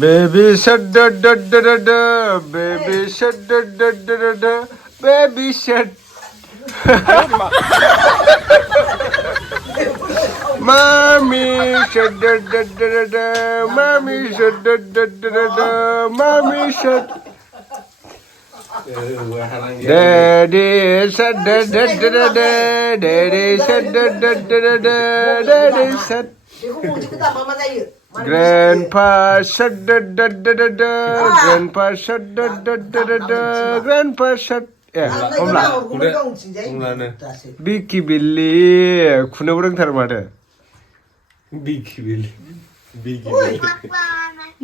Baby shark da da da da da, baby shark da da da da da, baby shark. Mommy shark da da da da da, mommy shark da da da da da, mommy shark. Daddy shark da da da da da, daddy shark da da da da da, daddy shark. Grandpa shark da da da da da, grandpa shark da da da da da, grandpa shark. Homla. Bicky Billy, खुनोबो रोंथारो माथो. Bicky Billy. Bicky Billy.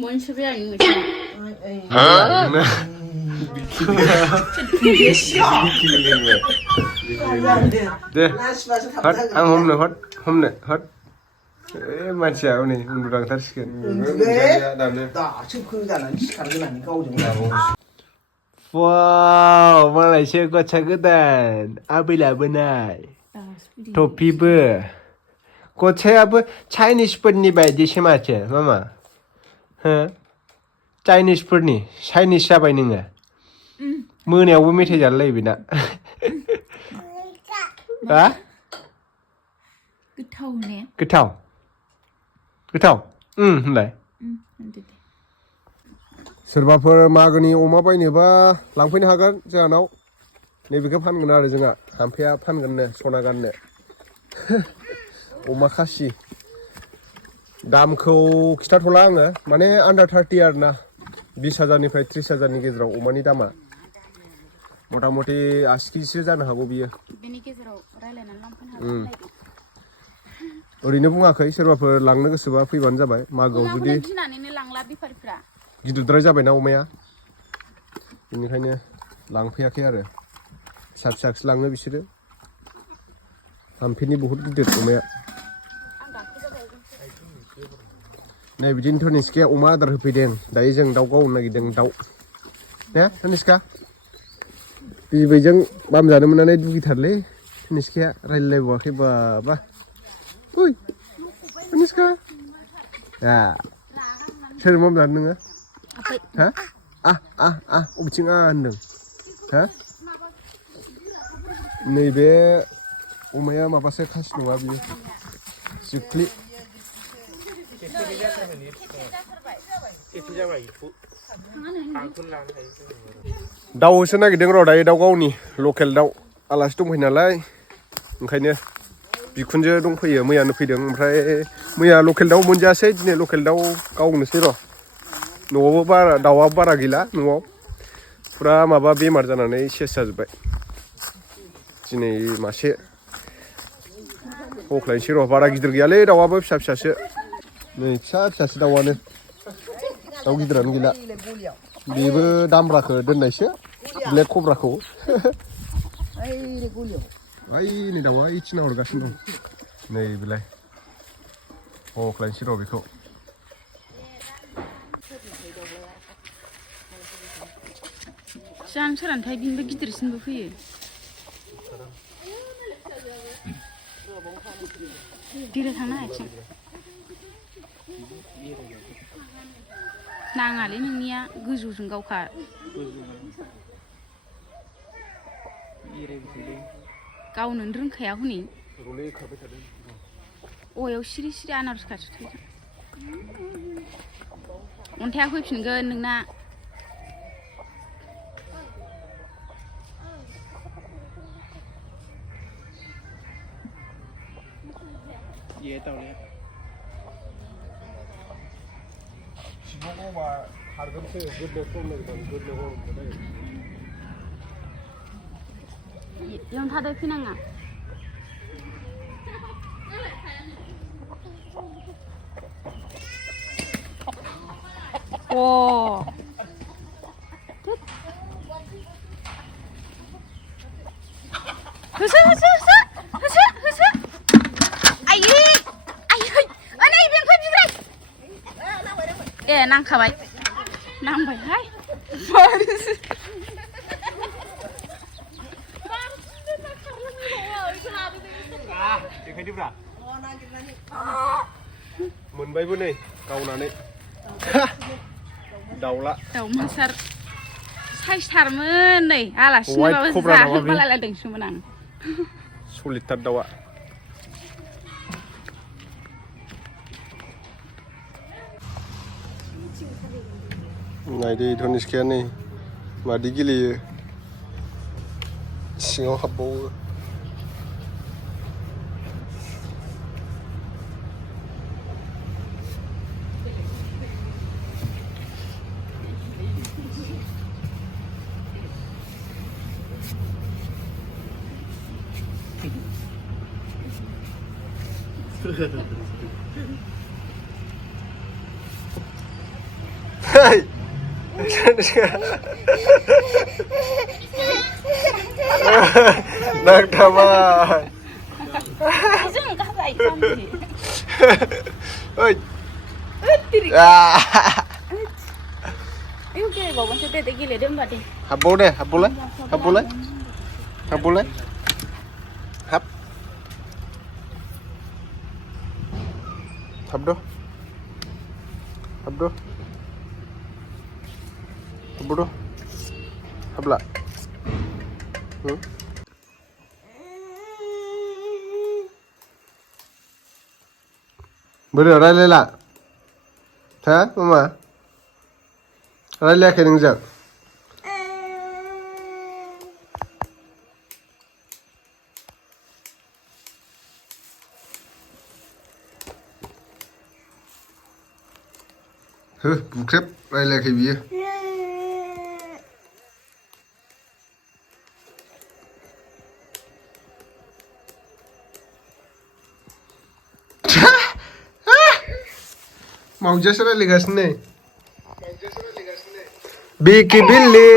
뭔 소리야 이거. दे hot आं हमनो hot मानसिया हनै उन्दुलांथारसिगोन दासो फोजानानै सिखारगोनानै गावजों वाव मालायसो गस्ला गोदान आबै लाबोनाय टफिबो गस्लायाबो चाइनिसफोरनि बायदिसो माथो मामा हो चाइनिसफोरनि चाइनिस जाबाय नोङो मोनायावबो मेथाइ जालायलायो बेना हा गोथाव होनलाय सोरबाफोर मागोनि अमा बायनोबा लांफैनो हागोन जोंहानाव नैबेखौ फानगोन आरो जोंहा हामफेया फानगोननो सना गाननो अमा खासि दामखौ खिथाथ'ला आङो माने आन्डार 30 आरो ना 20,000निफ्राय 30,000नि गेजेराव अमानि दामा मथा मथि 80 केजिसो जानो हागौ बियो बेनि गेजेराव रायलायनानै लांफैनो हागोन ओरैनो बुङाखै सोरबाफोर लांनो गोसोबा फैबानो जाबाय मागोआव जुदि गिनानैनो लांला बेफारिफ्रा गिदिरद्राय जाबायना अमाया बेनिखायनो लांफैयाखै आरो फिसा फिसासो लाङो बिसोरो हामफेनि बहुत गिदिर अमाया नै बिदिनो तनिष्काया अमा आदार होफैदों दायो जों दाउ गावनो नागिरदों दाउ ने तनिष्का बिबैजों बाम जानो मोननानै दुगिथारलै तनिष्काया रायलायबावाखै बाबा ओइ तनिष्का सोर बाम जानो नोङो हा अबेथिं होनदों हा नैबे अमाया माबासो खासि नङा बियो जोख्लि दाउसो नागिरदों र' दायो दाउ गावनि लकेल दाउ आलासि दंफैयो नालाय ओंखायनो बिखुनजो दंफैयो मैयानो फैदों ओमफ्राय मैया लकेल दाउ मोनजायासै दिनै लकेल दाउ गावनोसै र' न'आवबो बारा दाउआबो बारा गैला न'आव फुरा माबा बेमार जानानै सेस जाजोब्बाय दिनै मासे हख्लायनोसै र' बारा गिदिर गैयालै दाउआबो फिसा फिसासो नै फिसासो दाउआनो दाउ गिदिरानो गैला बेबो दामब्राखौ दोननायसो ब्लेक कब्राखौ नै दाउआ इथिना हरगासिनो दं नै बेलाय हख्लायनोसै र' बेखौ जानो सोरानथाय बिनिबो गिदिरसिनबो फैयो बिरो थांनो आथिं नाङालै नोंनिया गोजौजों गावखा गावनो रोंखाया हनै अयाव सिरि सिरि आनारस खाथियाव थायो अन्थाइआ फैफिनगोन नोंना Yang ada pinanga. Wow. Husu. Ayo. Ana ibeng kau juga. Nang kabai. Nang bai hai. Baris. मोनबायबो नै गावनानै दाउला दाउमासार साइसथारमोन नै आलासिनोबाबो White cobra दाउआ बे? जाहोबालायलायदोंसोमोन आं सलिदथार दाउआ नायदो धनिसकाया नै मादि गेलेयो सिङाव हाबबावो Hey! Nagtaman! जों गाहाय खामनि Oi! आयौ गेलेबावगोनसो दे गेलेदो होमबा दे Habbaw deh, habboleh, habboleh, habboleh, hab, habdo, habdo, habdo, habla, Boleh railai lah, ha, mama, railai ke nengzak. Bukrep railai ke biye. Mau jasa railai gas ne. Biki Billy.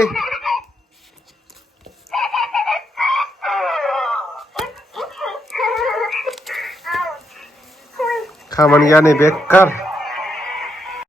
Kaman gane bekar.